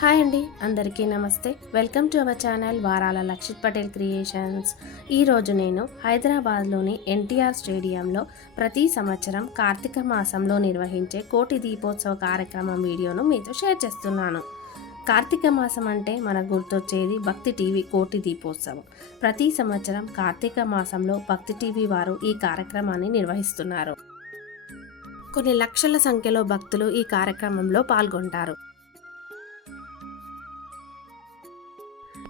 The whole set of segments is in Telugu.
హాయ్ అండి, అందరికీ నమస్తే. వెల్కమ్ టు అవర్ ఛానల్ వారాల లక్షిత్ పటేల్ క్రియేషన్స్. ఈరోజు నేను హైదరాబాద్లోని ఎన్టీఆర్ స్టేడియంలో ప్రతి సంవత్సరం కార్తీక మాసంలో నిర్వహించే కోటి దీపోత్సవ కార్యక్రమం వీడియోను మీతో షేర్ చేస్తున్నాను. కార్తీక మాసం అంటే మనకు గుర్తొచ్చేది భక్తి టీవీ కోటి దీపోత్సవం. ప్రతి సంవత్సరం కార్తీక మాసంలో భక్తి టీవీ వారు ఈ కార్యక్రమాన్ని నిర్వహిస్తున్నారు. కొన్ని లక్షల సంఖ్యలో భక్తులు ఈ కార్యక్రమంలో పాల్గొంటారు.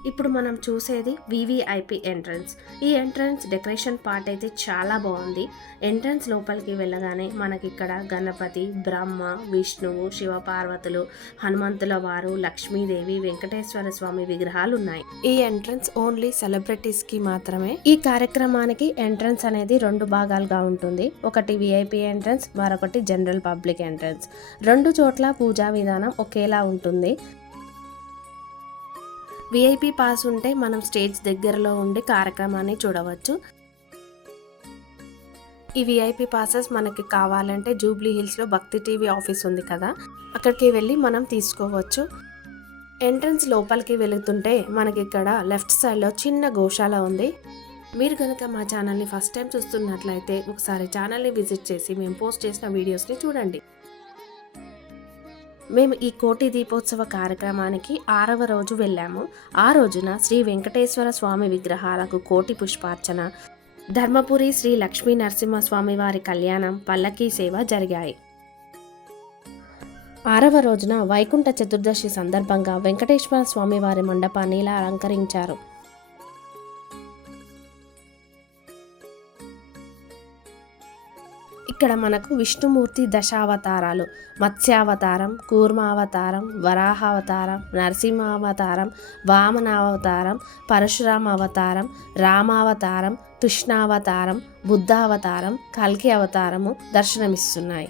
ఇప్పుడు మనం చూసేది వివిఐపి ఎంట్రన్స్. ఈ ఎంట్రన్స్ డెకరేషన్ పార్ట్ అయితే చాలా బాగుంది. ఎంట్రన్స్ లోపలికి వెళ్ళగానే మనకి ఇక్కడ గణపతి, బ్రహ్మ, విష్ణువు, శివపార్వతులు, హనుమంతుల వారు, లక్ష్మీదేవి, వెంకటేశ్వర స్వామి విగ్రహాలు ఉన్నాయి. ఈ ఎంట్రన్స్ ఓన్లీ సెలబ్రిటీస్కి మాత్రమే. ఈ కార్యక్రమానికి ఎంట్రన్స్ అనేది 2 భాగాలుగా ఉంటుంది. ఒకటి విఐపి ఎంట్రన్స్, మరొకటి జనరల్ పబ్లిక్ ఎంట్రన్స్. 2 చోట్ల పూజా విధానం ఒకేలా ఉంటుంది. విఐపి పాస్ ఉంటే మనం స్టేజ్ దగ్గరలో ఉండి కార్యక్రమాన్ని చూడవచ్చు. ఈ విఐపి పాసెస్ మనకి కావాలంటే జూబ్లీ హిల్స్లో భక్తి టీవీ ఆఫీస్ ఉంది కదా, అక్కడికి వెళ్ళి మనం తీసుకోవచ్చు. ఎంట్రన్స్ లోపలికి వెళుతుంటే మనకి ఇక్కడ లెఫ్ట్ సైడ్లో చిన్న గోశాల ఉంది. మీరు కనుక మా ఛానల్ని ఫస్ట్ టైం చూస్తున్నట్లయితే ఒకసారి ఛానల్ని విజిట్ చేసి మేము పోస్ట్ చేసిన వీడియోస్ని చూడండి. మేము ఈ కోటి దీపోత్సవ కార్యక్రమానికి 6వ రోజు వెళ్ళాము. ఆ రోజున శ్రీ వెంకటేశ్వర స్వామి విగ్రహాలకు కోటి పుష్పార్చన, ధర్మపురి శ్రీ లక్ష్మీ నరసింహస్వామి వారి కళ్యాణం, పల్లకీ సేవ జరిగాయి. 6వ రోజున వైకుంఠ చతుర్దశి సందర్భంగా వెంకటేశ్వర స్వామి వారి మండపాన్ని ఇలా అలంకరించారు. ఇక్కడ మనకు విష్ణుమూర్తి దశావతారాలు, మత్స్యావతారం, కూర్మావతారం, వరాహావతారం, నరసింహావతారం, వామనావతారం, పరశురామ అవతారం, రామావతారం, కృష్ణావతారం, బుద్ధావతారం, కల్కి అవతారము దర్శనమిస్తున్నాయి.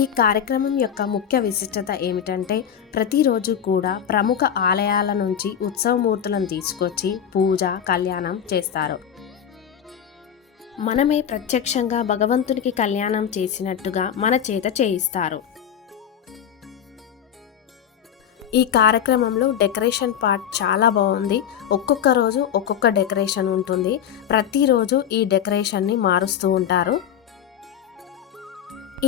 ఈ కార్యక్రమం యొక్క ముఖ్య విశిష్టత ఏమిటంటే ప్రతిరోజు కూడా ప్రముఖ ఆలయాల నుంచి ఉత్సవమూర్తులను తీసుకొచ్చి పూజ, కళ్యాణం చేస్తారు. మనమే ప్రత్యక్షంగా భగవంతునికి కళ్యాణం చేసినట్టుగా మన చేత చేయిస్తారు. ఈ కార్యక్రమంలో డెకరేషన్ పార్ట్ చాలా బాగుంది. ఒక్కొక్క రోజు ఒక్కొక్క డెకరేషన్ ఉంటుంది. ప్రతిరోజు ఈ డెకరేషన్ని మారుస్తూ ఉంటారు.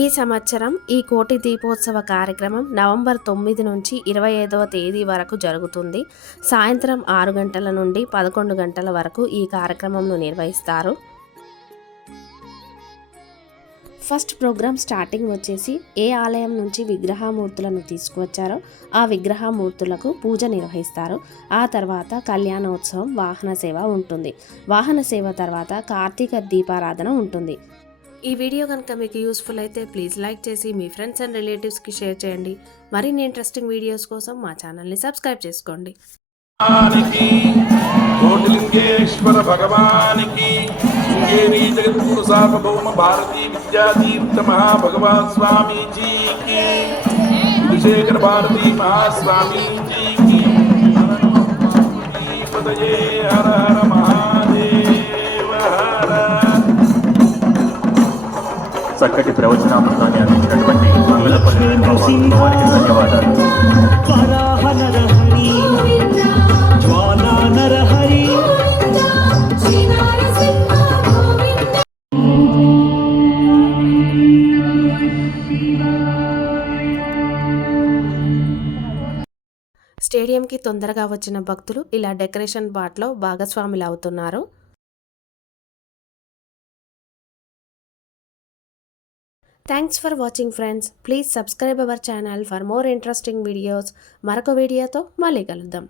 ఈ సంవత్సరం ఈ కోటి దీపోత్సవ కార్యక్రమం నవంబర్ 9 నుంచి 25వ తేదీ వరకు జరుగుతుంది. సాయంత్రం 6 గంటల నుండి 11 గంటల వరకు ఈ కార్యక్రమంను నిర్వహిస్తారు. ఫస్ట్ ప్రోగ్రామ్ స్టార్టింగ్ వచ్చేసి ఏ ఆలయం నుంచి విగ్రహమూర్తులను తీసుకువచ్చారో ఆ విగ్రహమూర్తులకు పూజ నిర్వహిస్తారు. ఆ తర్వాత కళ్యాణోత్సవం, వాహన సేవ ఉంటుంది. వాహన సేవ తర్వాత కార్తీక దీపారాధన ఉంటుంది. ఈ వీడియో కనుక మీకు యూస్ఫుల్ అయితే ప్లీజ్ లైక్ చేసి మీ ఫ్రెండ్స్ అండ్ రిలేటివ్స్కి షేర్ చేయండి. మరిన్ని ఇంట్రెస్టింగ్ వీడియోస్ కోసం మా ఛానల్ని సబ్స్క్రైబ్ చేసుకోండి. కోటిలింగేశ్వర భగవానికి శృంగేరి జగద్గురు సార్వభౌమ భారతీ విద్యాతీర్థ మహాభగవాన్ స్వామీజీకి, విధుశేఖర భారతీ మహాస్వామీజీకి పదయే హర హర మహాదేవ హర. చక్కటి ప్రవచనామృతాన్ని అందించినటువంటి వారికి ధన్యవాదాలు. స్టేడియంకి తొందరగా వచ్చిన భక్తులు ఇలా డెకరేషన్ పార్ట్లో భాగస్వాములు అవుతున్నారు. Thanks for watching friends. Please subscribe our channel for more interesting videos. మరొక వీడియోతో మళ్ళీ కలుద్దాం.